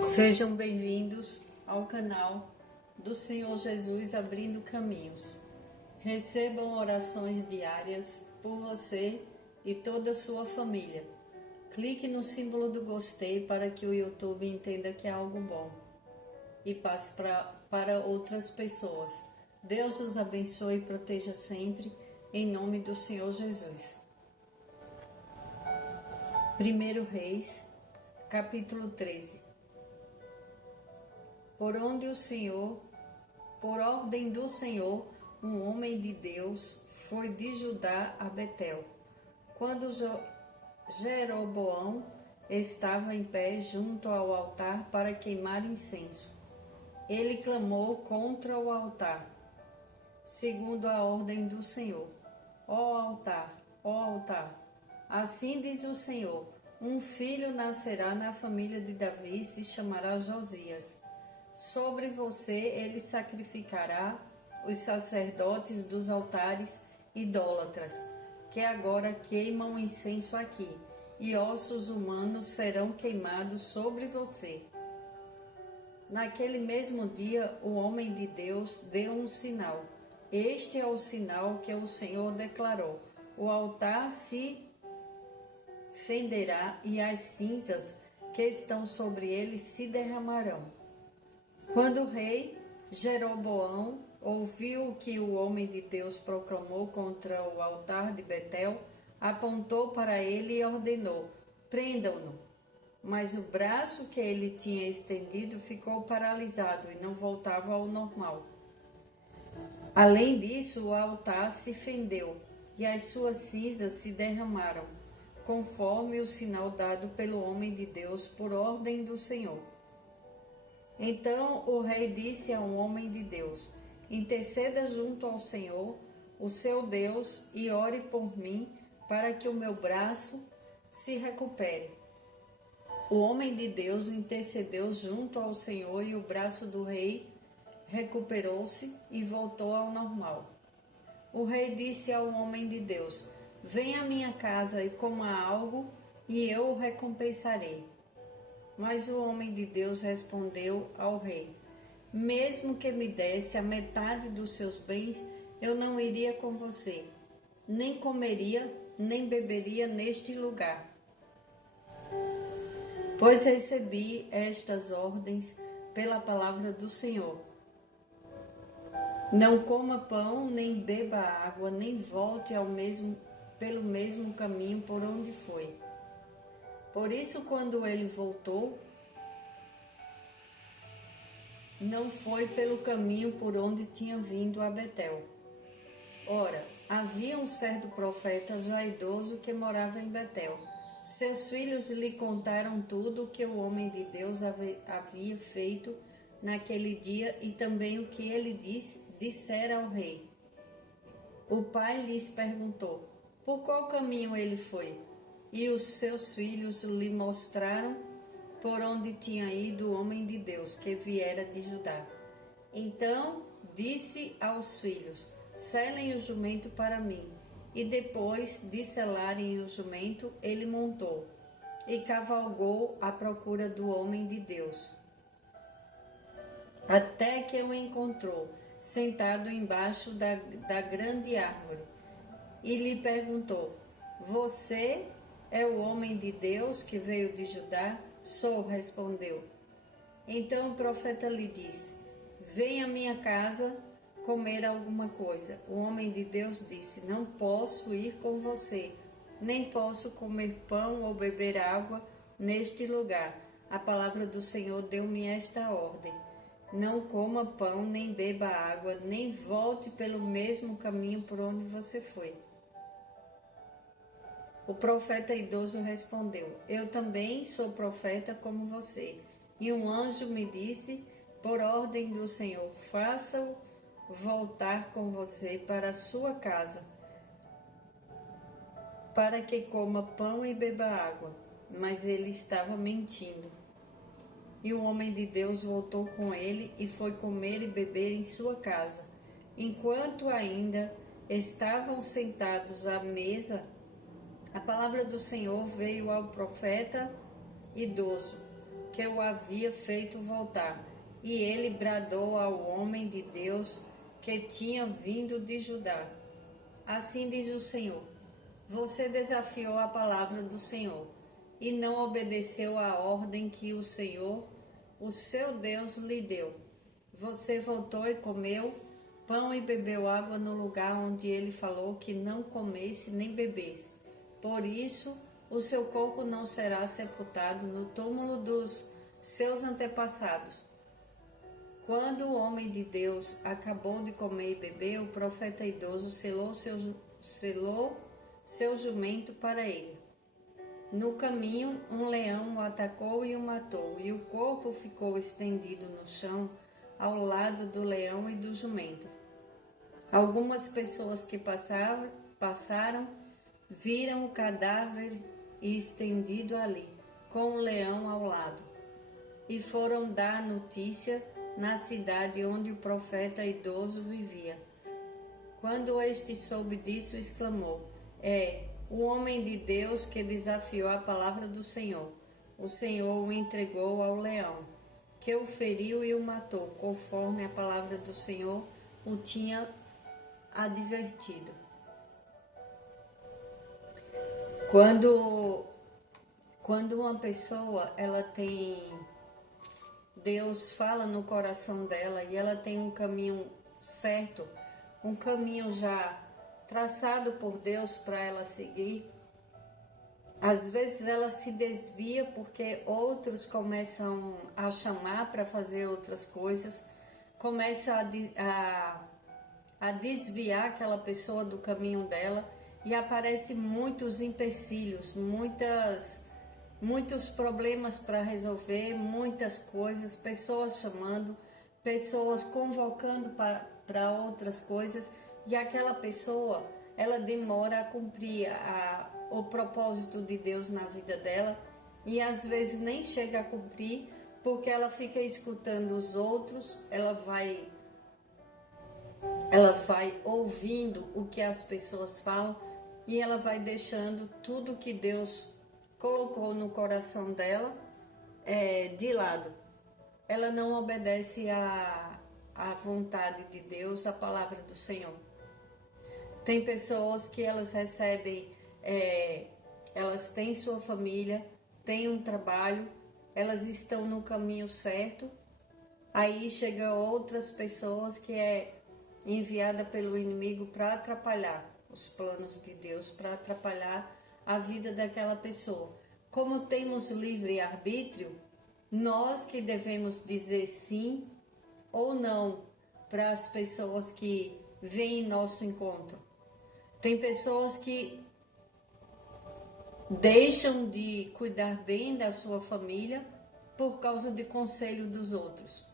Sejam bem-vindos ao canal do Senhor Jesus Abrindo Caminhos. Recebam orações diárias por você e toda a sua família. Clique no símbolo do gostei para que o YouTube entenda que é algo bom e passe para outras pessoas. Deus os abençoe e proteja sempre, em nome do Senhor Jesus. 1 Reis, capítulo 13. Por ordem do Senhor, um homem de Deus foi de Judá a Betel. Quando Jeroboão estava em pé junto ao altar para queimar incenso, ele clamou contra o altar, segundo a ordem do Senhor. Ó altar, assim diz o Senhor, um filho nascerá na família de Davi e se chamará Josias. Sobre você ele sacrificará os sacerdotes dos altares idólatras, que agora queimam incenso aqui, e ossos humanos serão queimados sobre você. Naquele mesmo dia, o homem de Deus deu um sinal. Este é o sinal que o Senhor declarou. O altar se fenderá e as cinzas que estão sobre ele se derramarão. Quando o rei Jeroboão ouviu o que o homem de Deus proclamou contra o altar de Betel, apontou para ele e ordenou: prendam-no. Mas o braço que ele tinha estendido ficou paralisado e não voltava ao normal. Além disso, o altar se fendeu e as suas cinzas se derramaram, conforme o sinal dado pelo homem de Deus por ordem do Senhor. Então o rei disse a um homem de Deus: interceda junto ao Senhor, o seu Deus, e ore por mim, para que o meu braço se recupere. O homem de Deus intercedeu junto ao Senhor e o braço do rei recuperou-se e voltou ao normal. O rei disse ao homem de Deus: venha à minha casa e coma algo, e eu o recompensarei. Mas o homem de Deus respondeu ao rei: mesmo que me desse a metade dos seus bens, eu não iria com você, nem comeria, nem beberia neste lugar. Pois recebi estas ordens pela palavra do Senhor. Não coma pão, nem beba água, nem volte pelo mesmo caminho por onde foi. Por isso, quando ele voltou, não foi pelo caminho por onde tinha vindo a Betel. Ora, havia um certo profeta já idoso que morava em Betel. Seus filhos lhe contaram tudo o que o homem de Deus havia feito naquele dia e também o que ele dissera ao rei. O pai lhes perguntou: por qual caminho ele foi? E os seus filhos lhe mostraram por onde tinha ido o homem de Deus, que viera de Judá. Então disse aos filhos: selem o jumento para mim. E depois de selarem o jumento, ele montou e cavalgou à procura do homem de Deus, até que o encontrou, sentado embaixo da grande árvore. E lhe perguntou: você é o homem de Deus que veio de Judá? Sou, respondeu. Então o profeta lhe disse: venha à minha casa comer alguma coisa. O homem de Deus disse: não posso ir com você, nem posso comer pão ou beber água neste lugar. A palavra do Senhor deu-me esta ordem: não coma pão, nem beba água, nem volte pelo mesmo caminho por onde você foi. O profeta idoso respondeu: eu também sou profeta como você. E um anjo me disse, por ordem do Senhor: faça-o voltar com você para a sua casa, para que coma pão e beba água. Mas ele estava mentindo. E o homem de Deus voltou com ele e foi comer e beber em sua casa. Enquanto ainda estavam sentados à mesa, a palavra do Senhor veio ao profeta idoso, que o havia feito voltar. E ele bradou ao homem de Deus que tinha vindo de Judá: assim diz o Senhor: você desafiou a palavra do Senhor e não obedeceu à ordem que o Senhor, o seu Deus, lhe deu. Você voltou e comeu pão e bebeu água no lugar onde ele falou que não comesse nem bebesse. Por isso, o seu corpo não será sepultado no túmulo dos seus antepassados. Quando o homem de Deus acabou de comer e beber, o profeta idoso selou seu jumento para ele. No caminho, um leão o atacou e o matou, e o corpo ficou estendido no chão ao lado do leão e do jumento. Algumas pessoas que passaram viram o cadáver estendido ali, com o leão ao lado, e foram dar notícia na cidade onde o profeta idoso vivia. Quando este soube disso, exclamou: é o homem de Deus que desafiou a palavra do Senhor. O Senhor o entregou ao leão, que o feriu e o matou, conforme a palavra do Senhor o tinha advertido. Quando uma pessoa ela tem Deus fala no coração dela e ela tem um caminho certo, um caminho já traçado por Deus para ela seguir, às vezes ela se desvia porque outros começam a chamar para fazer outras coisas, começa a desviar aquela pessoa do caminho dela e aparecem muitos empecilhos, muitos problemas para resolver, muitas coisas, pessoas chamando, pessoas convocando para outras coisas, e aquela pessoa, ela demora a cumprir o propósito de Deus na vida dela, e às vezes nem chega a cumprir, porque ela fica escutando os outros, ela vai ouvindo o que as pessoas falam, e ela vai deixando tudo que Deus colocou no coração dela de lado. Ela não obedece à vontade de Deus, à palavra do Senhor. Tem pessoas que elas recebem, elas têm sua família, têm um trabalho, elas estão no caminho certo, aí chegam outras pessoas que é enviada pelo inimigo para atrapalhar os planos de Deus, para atrapalhar a vida daquela pessoa. Como temos livre arbítrio, nós que devemos dizer sim ou não para as pessoas que vêm em nosso encontro. Tem pessoas que deixam de cuidar bem da sua família por causa de conselho dos outros.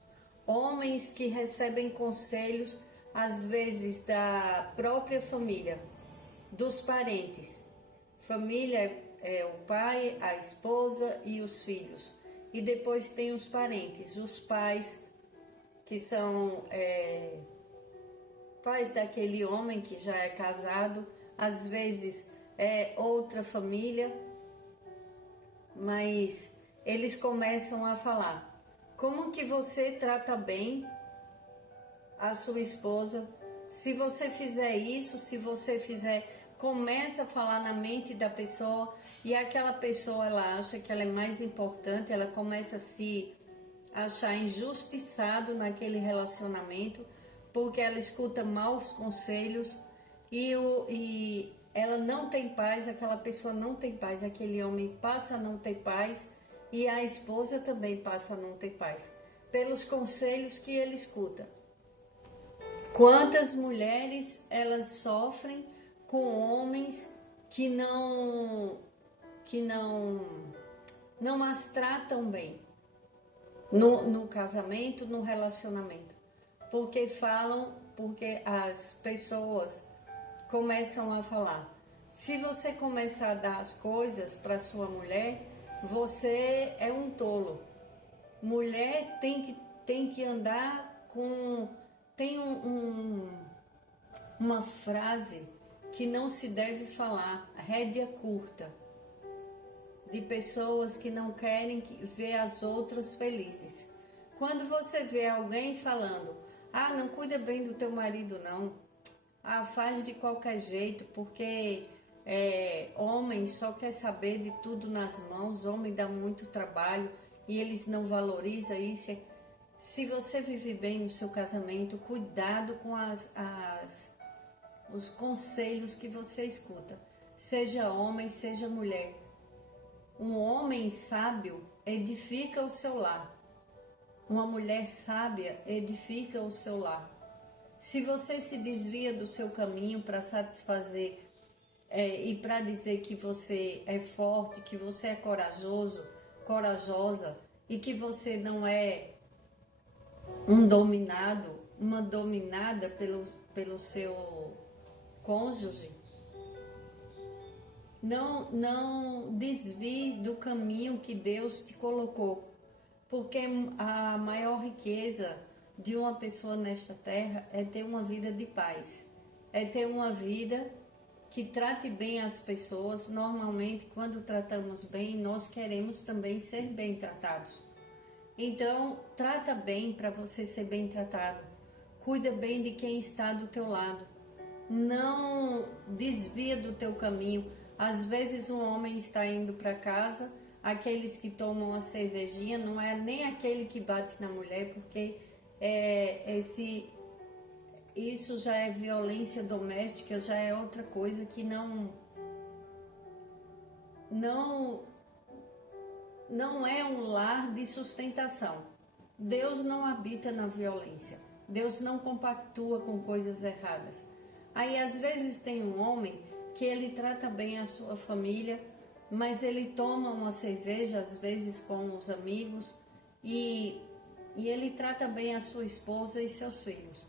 Homens que recebem conselhos, às vezes, da própria família, dos parentes. Família é o pai, a esposa e os filhos. E depois tem os parentes, os pais, que são pais daquele homem que já é casado, às vezes é outra família, mas eles começam a falar: como que você trata bem a sua esposa? Se você fizer isso, se você fizer... Começa a falar na mente da pessoa, e aquela pessoa, ela acha que ela é mais importante, ela começa a se achar injustiçado naquele relacionamento, porque ela escuta maus conselhos e ela não tem paz, aquela pessoa não tem paz, aquele homem passa a não ter paz, e a esposa também passa a não ter paz, pelos conselhos que ele escuta. Quantas mulheres elas sofrem com homens que não as tratam bem no casamento, no relacionamento, porque as pessoas começam a falar: se você começar a dar as coisas para sua mulher, você é um tolo. Mulher tem que andar com... Tem uma frase que não se deve falar: rédea curta. de pessoas que não querem ver as outras felizes. Quando você vê alguém falando, não cuida bem do teu marido não, faz de qualquer jeito, porque homem só quer saber de tudo nas mãos, homem dá muito trabalho e eles não valorizam isso. Se você vive bem no seu casamento, cuidado com os conselhos que você escuta, seja homem, seja mulher. Um homem sábio edifica o seu lar. Uma mulher sábia edifica o seu lar. Se você se desvia do seu caminho para satisfazer e para dizer que você é forte, que você é corajosa e que você não é um dominado, uma dominada pelo seu cônjuge, não desvie do caminho que Deus te colocou, porque a maior riqueza de uma pessoa nesta terra é ter uma vida de paz, é ter uma vida que trate bem as pessoas. Normalmente, quando tratamos bem, nós queremos também ser bem tratados. Então, trata bem para você ser bem tratado. Cuida bem de quem está do teu lado. Não desvia do teu caminho. Às vezes um homem está indo para casa, aqueles que tomam a cervejinha, não é nem aquele que bate na mulher, porque isso já é violência doméstica, já é outra coisa que não é um lar de sustentação. Deus não habita na violência. Deus não compactua com coisas erradas. Aí às vezes tem um homem que ele trata bem a sua família, mas ele toma uma cerveja às vezes com os amigos e ele trata bem a sua esposa e seus filhos.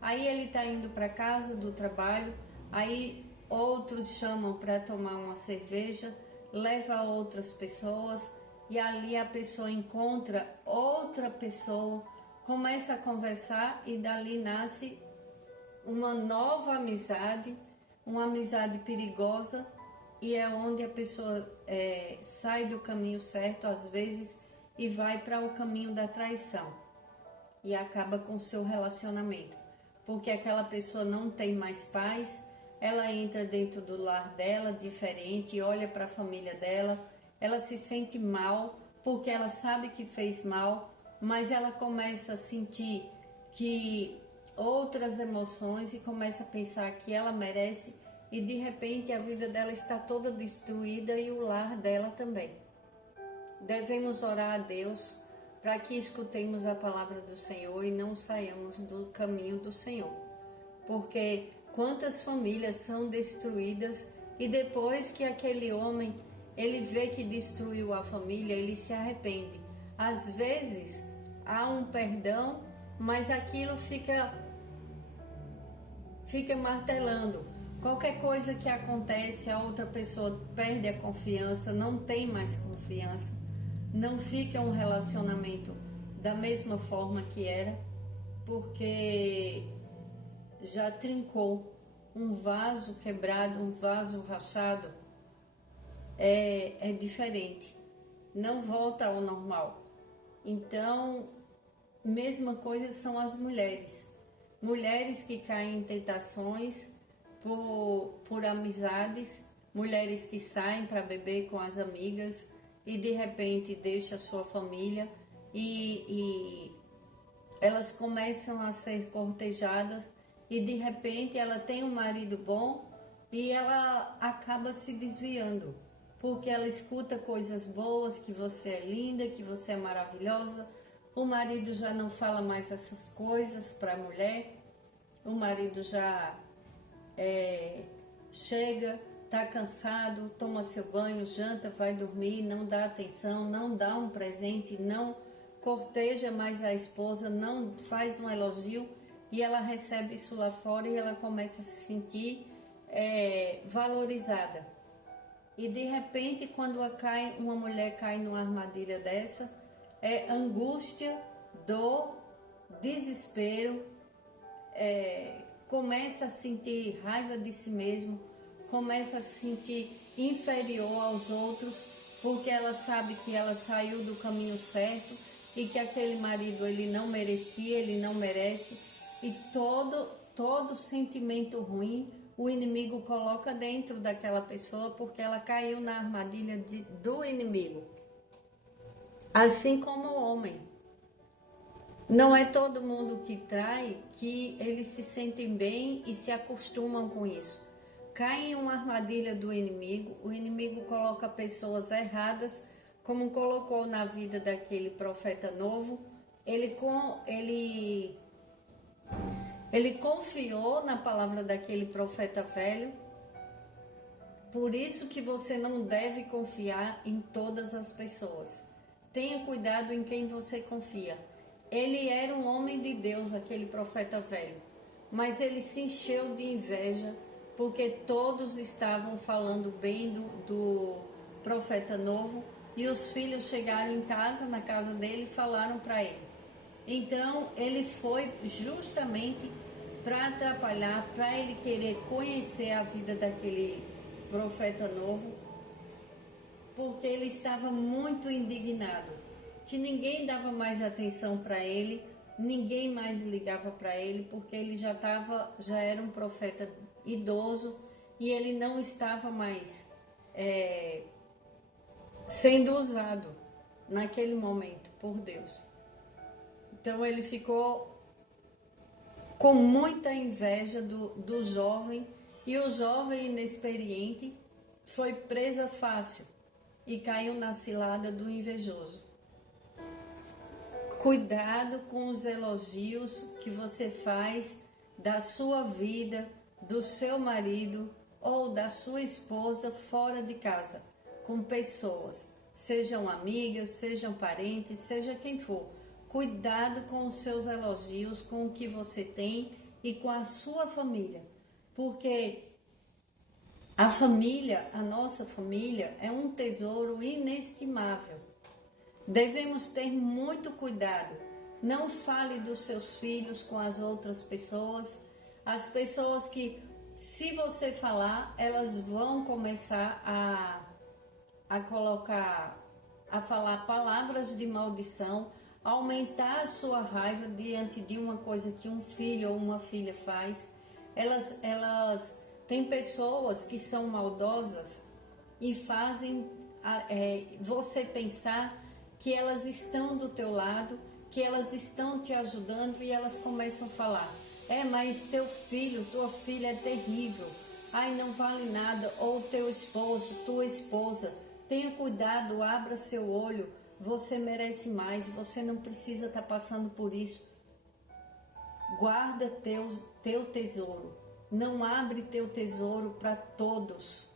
Aí ele está indo para casa do trabalho, aí outros chamam para tomar uma cerveja, leva outras pessoas e ali a pessoa encontra outra pessoa, começa a conversar e dali nasce uma nova amizade, uma amizade perigosa, e é onde a pessoa sai do caminho certo às vezes e vai para o caminho da traição e acaba com o seu relacionamento, porque aquela pessoa não tem mais paz, ela entra dentro do lar dela diferente, olha para a família dela, ela se sente mal porque ela sabe que fez mal, mas ela começa a sentir que outras emoções e começa a pensar que ela merece, e de repente a vida dela está toda destruída e o lar dela também. Devemos orar a Deus para que escutemos a palavra do Senhor e não saiamos do caminho do Senhor, porque quantas famílias são destruídas e depois que aquele homem ele vê que destruiu a família, ele se arrepende. Às vezes há um perdão, mas aquilo fica martelando. Qualquer coisa que acontece, a outra pessoa perde a confiança, não tem mais confiança, não fica um relacionamento da mesma forma que era, porque já trincou. Um vaso quebrado, um vaso rachado é diferente, não volta ao normal. Então, mesma coisa são as mulheres que caem em tentações por amizades, mulheres que saem para beber com as amigas e de repente deixam a sua família e elas começam a ser cortejadas e de repente ela tem um marido bom e ela acaba se desviando, porque ela escuta coisas boas, que você é linda, que você é maravilhosa. O marido já não fala mais essas coisas para a mulher, o marido já chega, está cansado, toma seu banho, janta, vai dormir, não dá atenção, não dá um presente, não corteja mais a esposa, não faz um elogio, e ela recebe isso lá fora e ela começa a se sentir valorizada. E de repente, quando uma mulher cai numa armadilha dessa, é angústia, dor, desespero, começa a sentir raiva de si mesmo, começa a se sentir inferior aos outros, porque ela sabe que ela saiu do caminho certo e que aquele marido ele não merecia, ele não merece, e todo sentimento ruim o inimigo coloca dentro daquela pessoa porque ela caiu na armadilha do inimigo. Assim como o homem. Não é todo mundo que trai que eles se sentem bem e se acostumam com isso. Cai em uma armadilha do inimigo, o inimigo coloca pessoas erradas, como colocou na vida daquele profeta novo. Ele confiou na palavra daquele profeta velho. Por isso que você não deve confiar em todas as pessoas. Tenha cuidado em quem você confia. Ele era um homem de Deus, aquele profeta velho, mas ele se encheu de inveja porque todos estavam falando bem do profeta novo, e os filhos chegaram em casa, na casa dele, e falaram para ele. Então ele foi justamente para atrapalhar, para ele querer conhecer a vida daquele profeta novo, porque ele estava muito indignado, que ninguém dava mais atenção para ele, ninguém mais ligava para ele, porque ele já era um profeta idoso e ele não estava mais sendo usado naquele momento por Deus. Então ele ficou com muita inveja do jovem, e o jovem inexperiente foi presa fácil e caiu na cilada do invejoso. Cuidado com os elogios que você faz da sua vida, do seu marido ou da sua esposa fora de casa, com pessoas, sejam amigas, sejam parentes, seja quem for. Cuidado com os seus elogios, com o que você tem e com a sua família, porque a família, a nossa família, é um tesouro inestimável. Devemos ter muito cuidado. Não fale dos seus filhos com as outras pessoas. As pessoas que, se você falar, elas vão começar a falar palavras de maldição, aumentar a sua raiva diante de uma coisa que um filho ou uma filha faz. Elas têm pessoas que são maldosas e fazem você pensar que elas estão do teu lado, que elas estão te ajudando, e elas começam a falar: mas teu filho, tua filha é terrível, ai, não vale nada, ou teu esposo, tua esposa, tenha cuidado, abra seu olho, você merece mais, você não precisa estar passando por isso. Guarda teu tesouro, não abre teu tesouro para todos.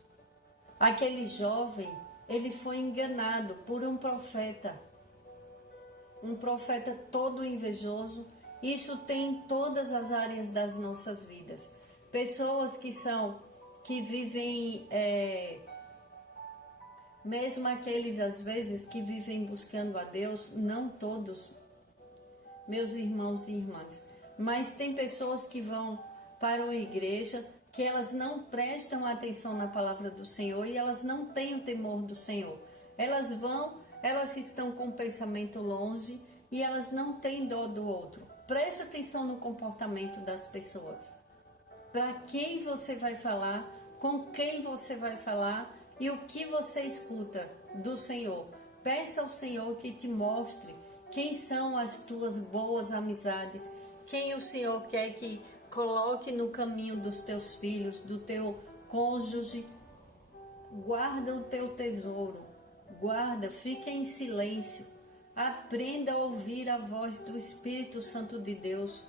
Aquele jovem, ele foi enganado por um profeta todo invejoso. Isso tem em todas as áreas das nossas vidas. Pessoas que vivem, mesmo aqueles às vezes que vivem buscando a Deus, não todos, meus irmãos e irmãs, mas tem pessoas que vão para uma igreja, que elas não prestam atenção na palavra do Senhor e elas não têm o temor do Senhor. Elas estão com o pensamento longe e elas não têm dó do outro. Preste atenção no comportamento das pessoas. Para quem você vai falar, com quem você vai falar e o que você escuta do Senhor. Peça ao Senhor que te mostre quem são as tuas boas amizades, quem o Senhor quer que coloque no caminho dos teus filhos, do teu cônjuge. Guarda o teu tesouro, guarda, fica em silêncio, aprenda a ouvir a voz do Espírito Santo de Deus.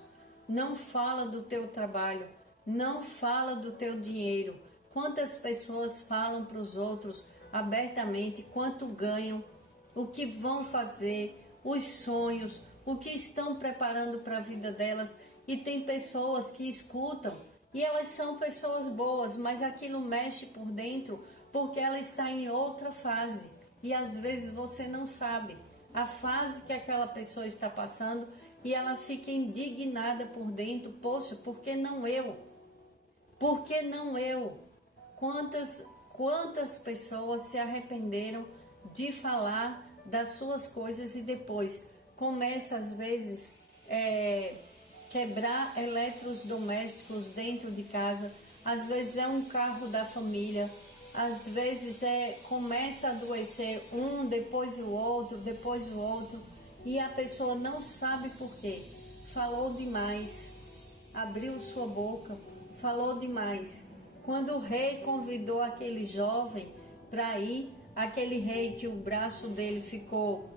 Não fala do teu trabalho, não fala do teu dinheiro. Quantas pessoas falam para os outros abertamente quanto ganham, o que vão fazer, os sonhos, o que estão preparando para a vida delas. E tem pessoas que escutam e elas são pessoas boas, mas aquilo mexe por dentro porque ela está em outra fase. E às vezes você não sabe a fase que aquela pessoa está passando e ela fica indignada por dentro. Poxa, por que não eu? Por que não eu? Quantas pessoas se arrependeram de falar das suas coisas e depois começa às vezes quebrar eletrodomésticos dentro de casa, às vezes é um carro da família, às vezes começa a adoecer um, depois o outro, e a pessoa não sabe por quê. Falou demais, abriu sua boca, falou demais. Quando o rei convidou aquele jovem para ir, aquele rei que o braço dele ficou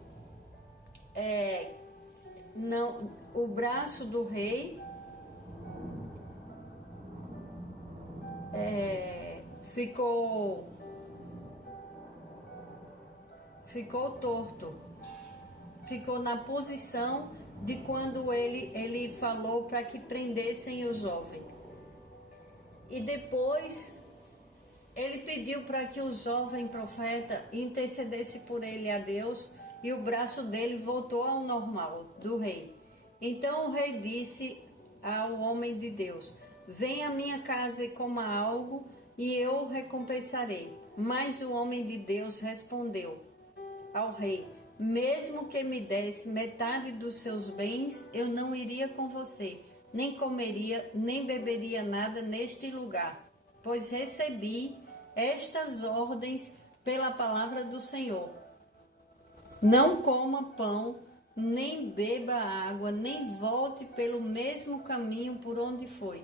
não, o braço do rei ficou torto, ficou na posição de quando ele falou para que prendessem o jovem. E depois ele pediu para que o jovem profeta intercedesse por ele a Deus, e o braço dele voltou ao normal do rei. Então o rei disse ao homem de Deus: venha à minha casa e coma algo, e eu o recompensarei. Mas o homem de Deus respondeu ao rei: mesmo que me desse metade dos seus bens, eu não iria com você, nem comeria, nem beberia nada neste lugar, pois recebi estas ordens pela palavra do Senhor. Não coma pão, nem beba água, nem volte pelo mesmo caminho por onde foi.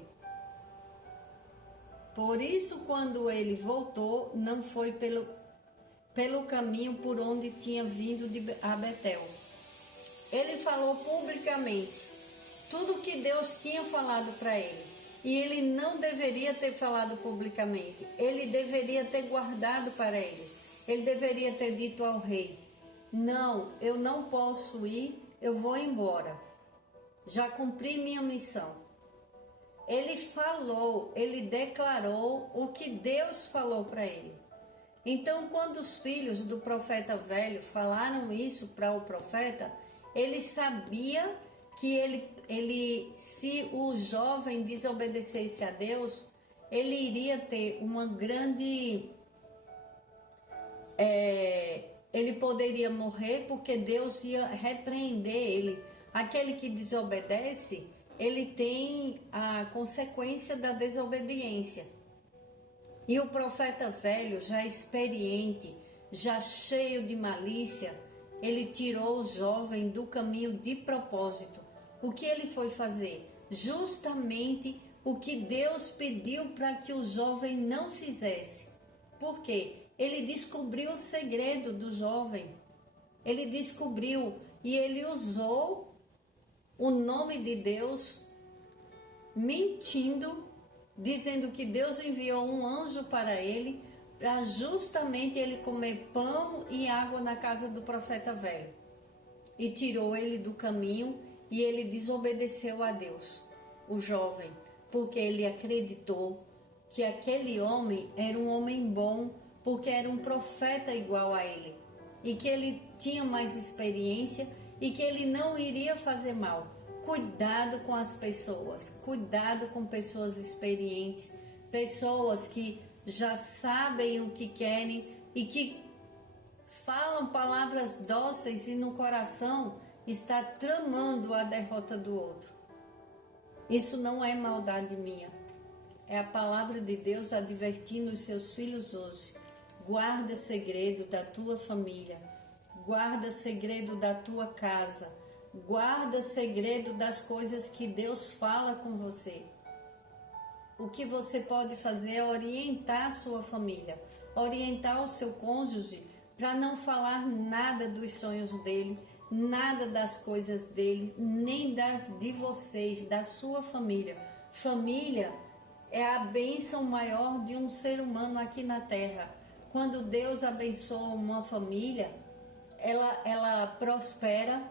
Por isso, quando ele voltou, não foi pelo caminho por onde tinha vindo a Betel. Ele falou publicamente tudo o que Deus tinha falado para ele. E ele não deveria ter falado publicamente. Ele deveria ter guardado para ele. Ele deveria ter dito ao rei: não, eu não posso ir, eu vou embora. Já cumpri minha missão. Ele falou, ele declarou o que Deus falou para ele. Então, quando os filhos do profeta velho falaram isso para o profeta, ele sabia que se o jovem desobedecesse a Deus, ele iria ter uma grande... ele poderia morrer, porque Deus ia repreender ele. Aquele que desobedece, ele tem a consequência da desobediência. E o profeta velho, já experiente, já cheio de malícia, ele tirou o jovem do caminho de propósito. O que ele foi fazer? Justamente o que Deus pediu para que o jovem não fizesse. Por quê? Ele descobriu o segredo do jovem. Ele descobriu e ele usou o nome de Deus, mentindo, dizendo que Deus enviou um anjo para ele, para justamente ele comer pão e água na casa do profeta velho. E tirou ele do caminho, e ele desobedeceu a Deus, o jovem, porque ele acreditou que aquele homem era um homem bom, porque era um profeta igual a ele, e que ele tinha mais experiência e que ele não iria fazer mal. Cuidado com as pessoas, cuidado com pessoas experientes, pessoas que já sabem o que querem e que falam palavras dóceis e no coração está tramando a derrota do outro. Isso não é maldade minha, é a palavra de Deus advertindo os seus filhos hoje. Guarda segredo da tua família, guarda segredo da tua casa, guarda segredo das coisas que Deus fala com você. O que você pode fazer é orientar a sua família, orientar o seu cônjuge para não falar nada dos sonhos dele, nada das coisas dele, nem de vocês, da sua família. Família é a bênção maior de um ser humano aqui na terra. Quando Deus abençoa uma família, ela prospera,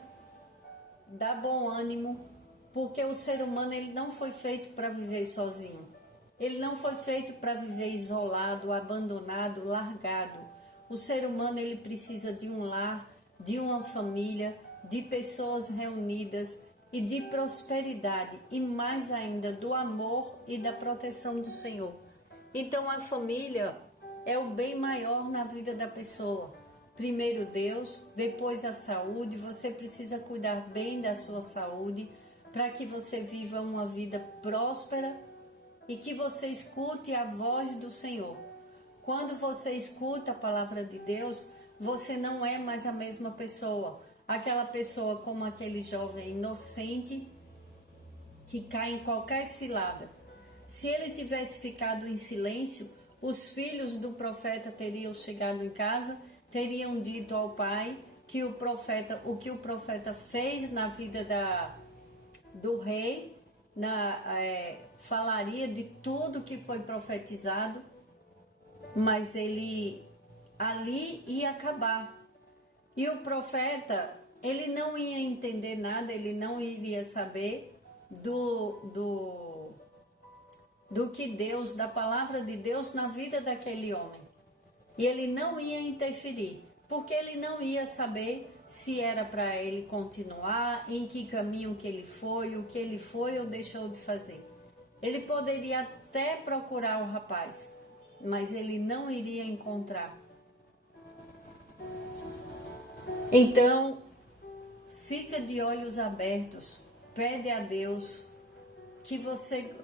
dá bom ânimo, porque o ser humano ele não foi feito para viver sozinho. Ele não foi feito para viver isolado, abandonado, largado. O ser humano ele precisa de um lar, de uma família, de pessoas reunidas e de prosperidade, e mais ainda do amor e da proteção do Senhor. Então a família é o bem maior na vida da pessoa. primeiro Deus, depois a saúde. Você precisa cuidar bem da sua saúde para que você viva uma vida próspera e que você escute a voz do Senhor. Quando você escuta a palavra de Deus, você não é mais a mesma pessoa. Aquela pessoa como aquele jovem inocente que cai em qualquer cilada. Se ele tivesse ficado em silêncio, os filhos do profeta teriam chegado em casa, teriam dito ao pai que o que o profeta fez na vida do rei, falaria de tudo que foi profetizado, mas ele ali ia acabar. E o profeta, ele não ia entender nada, ele não iria saber do que Deus, da palavra de Deus na vida daquele homem. E ele não ia interferir, porque ele não ia saber se era para ele continuar, em que caminho que ele foi, o que ele foi ou deixou de fazer. Ele poderia até procurar o rapaz, mas ele não iria encontrar. Então, fica de olhos abertos, pede a Deus que você,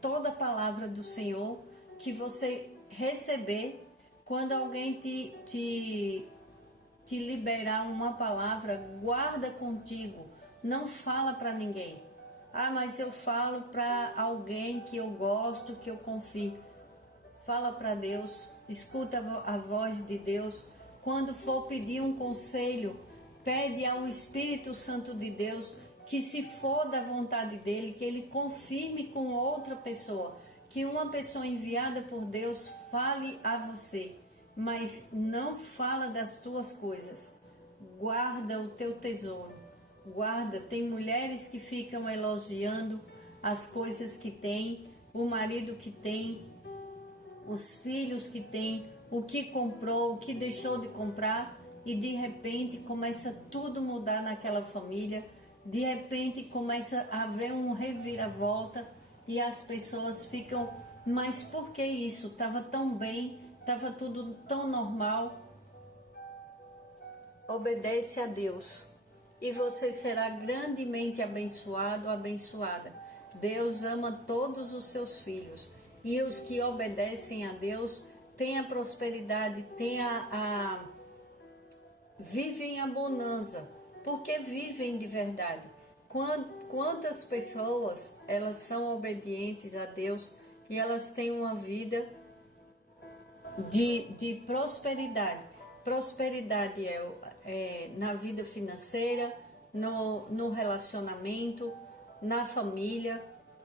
toda a palavra do Senhor, que você receber, quando alguém te liberar uma palavra, guarda contigo, não fala para ninguém. Ah, mas eu falo para alguém que eu gosto, que eu confio. Fala para Deus, escuta a voz de Deus. Quando for pedir um conselho, pede ao Espírito Santo de Deus que, se for da vontade dele, que ele confirme com outra pessoa, que uma pessoa enviada por Deus fale a você, mas não fala das tuas coisas. Guarda o teu tesouro, guarda. Tem mulheres que ficam elogiando as coisas que tem, o marido que tem, os filhos que tem, o que comprou, o que deixou de comprar, e de repente começa tudo mudar naquela família, de repente começa a haver um reviravolta e as pessoas ficam, mas por que isso? Estava tão bem, estava tudo tão normal. Obedece a Deus e você será grandemente abençoado, abençoada. Deus ama todos os seus filhos e os que obedecem a Deus têm a prosperidade, vivem a bonança, porque vivem de verdade. Quantas pessoas elas são obedientes a Deus e elas têm uma vida de prosperidade. Prosperidade na vida financeira, no relacionamento, na família.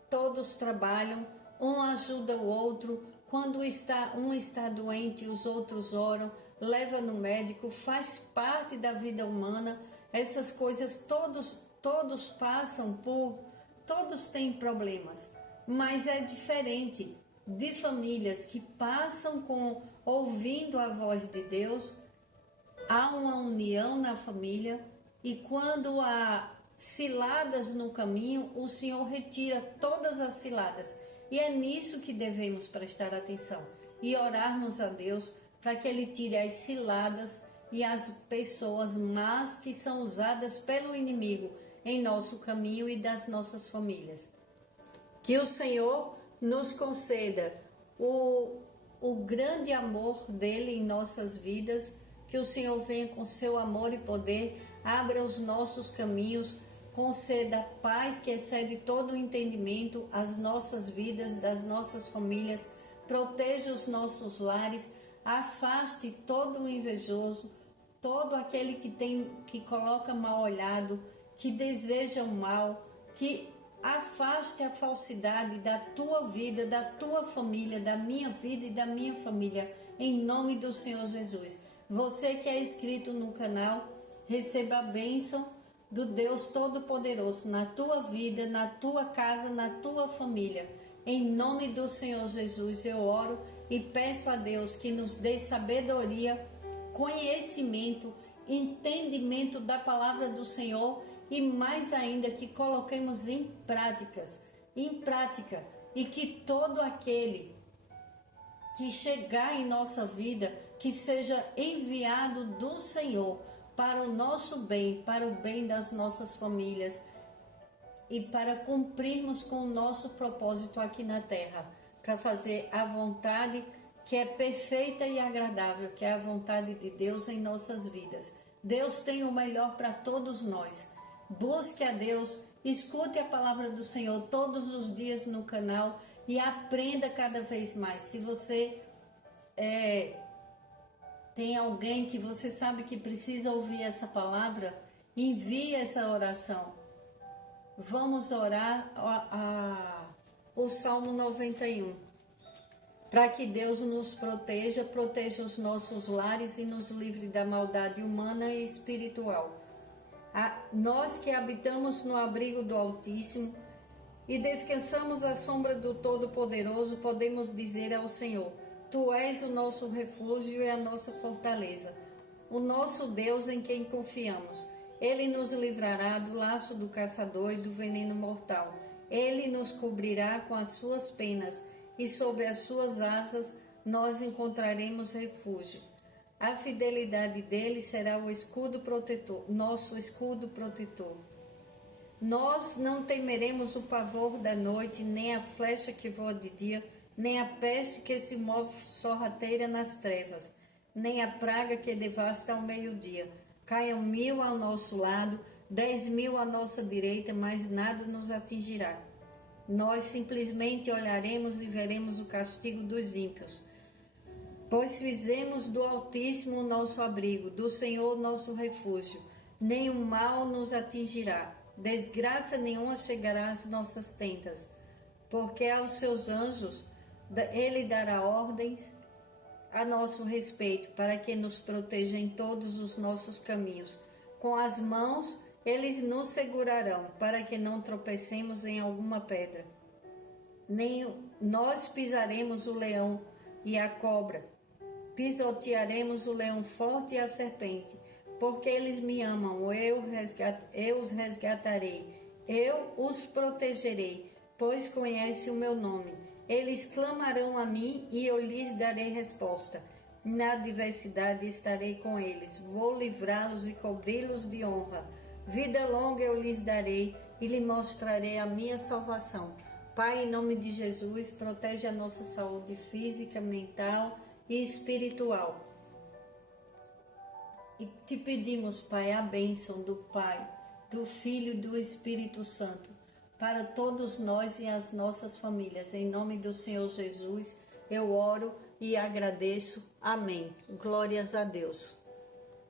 Todos trabalham, um ajuda o outro. Quando um está doente, os outros oram, leva no médico, faz parte da vida humana. Essas coisas todos passam por, todos têm problemas, mas é diferente de famílias que passam ouvindo a voz de Deus. Há uma união na família e quando há ciladas no caminho, o Senhor retira todas as ciladas. E é nisso que devemos prestar atenção e orarmos a Deus para que Ele tire as ciladas e as pessoas más que são usadas pelo inimigo em nosso caminho e das nossas famílias. Que o Senhor nos conceda o grande amor dele em nossas vidas, que o Senhor venha com seu amor e poder, abra os nossos caminhos, conceda paz que excede todo o entendimento às nossas vidas, das nossas famílias, proteja os nossos lares, afaste todo o invejoso, todo aquele que coloca mal olhado, que deseja o mal, que afaste a falsidade da tua vida, da tua família, da minha vida e da minha família, em nome do Senhor Jesus. Você que é inscrito no canal, receba a bênção do Deus Todo-Poderoso na tua vida, na tua casa, na tua família. Em nome do Senhor Jesus eu oro e peço a Deus que nos dê sabedoria, conhecimento, entendimento da palavra do Senhor e mais ainda que coloquemos em prática e que todo aquele que chegar em nossa vida que seja enviado do Senhor para o nosso bem, para o bem das nossas famílias e para cumprirmos com o nosso propósito aqui na terra, para fazer a vontade que é perfeita e agradável, que é a vontade de Deus em nossas vidas. Deus tem o melhor para todos nós. Busque a Deus, escute a palavra do Senhor todos os dias no canal e aprenda cada vez mais. Se você tem alguém que você sabe que precisa ouvir essa palavra, envie essa oração. Vamos orar o Salmo 91. Para que Deus nos proteja os nossos lares e nos livre da maldade humana e espiritual. Nós que habitamos no abrigo do Altíssimo e descansamos à sombra do Todo-Poderoso, podemos dizer ao Senhor: Tu és o nosso refúgio e a nossa fortaleza, o nosso Deus em quem confiamos. Ele nos livrará do laço do caçador e do veneno mortal. Ele nos cobrirá com as suas penas e sob as suas asas nós encontraremos refúgio. A fidelidade dele será o escudo protetor, nosso escudo protetor. Nós não temeremos o pavor da noite, nem a flecha que voa de dia, nem a peste que se move sorrateira nas trevas, nem a praga que devasta ao meio-dia. Caiam 1000 ao nosso lado, 10.000 à nossa direita, mas nada nos atingirá. Nós simplesmente olharemos e veremos o castigo dos ímpios. Pois fizemos do Altíssimo o nosso abrigo, do Senhor nosso refúgio. Nenhum mal nos atingirá, desgraça nenhuma chegará às nossas tendas. Porque aos seus anjos ele dará ordens a nosso respeito, para que nos proteja em todos os nossos caminhos. Com as mãos eles nos segurarão, para que não tropecemos em alguma pedra. Nem nós pisaremos o leão e a cobra, pisotearemos o leão forte e a serpente, porque eles me amam, eu os resgatarei, eu os protegerei, pois conhece o meu nome. Eles clamarão a mim e eu lhes darei resposta. Na adversidade estarei com eles, vou livrá-los e cobri-los de honra. Vida longa eu lhes darei e lhe mostrarei a minha salvação. Pai, em nome de Jesus, protege a nossa saúde física, mental e espiritual. E te pedimos, Pai, a bênção do Pai, do Filho e do Espírito Santo, para todos nós e as nossas famílias. Em nome do Senhor Jesus, eu oro e agradeço. Amém. Glórias a Deus.